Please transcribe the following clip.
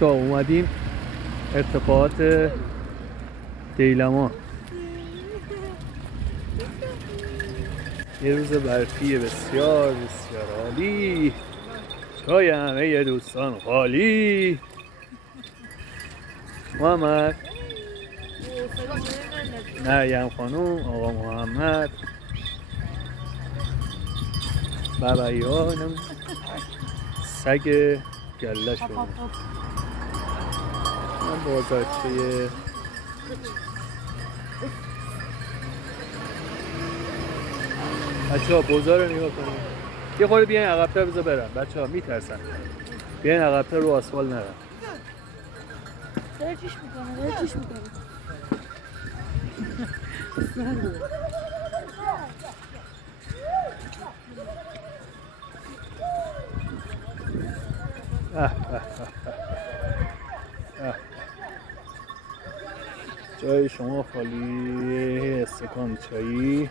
چا اومدیم ارتفاعات دیلمان. یه روز برفی بسیار بسیار عالی. چای همه دوستان خالی. محمد، مریم خانوم، آقا محمد، بابایانم، سگ گله شون. من بازارچه بچه ها بازار رو نگاه کنید. یه خورده بیاین عقب‌تر بذار برم. بچه ها میترسن. بیاین عقب‌تر رو آسفال نرم. داره چیش میکنه جای شما خالی. استکان چایی.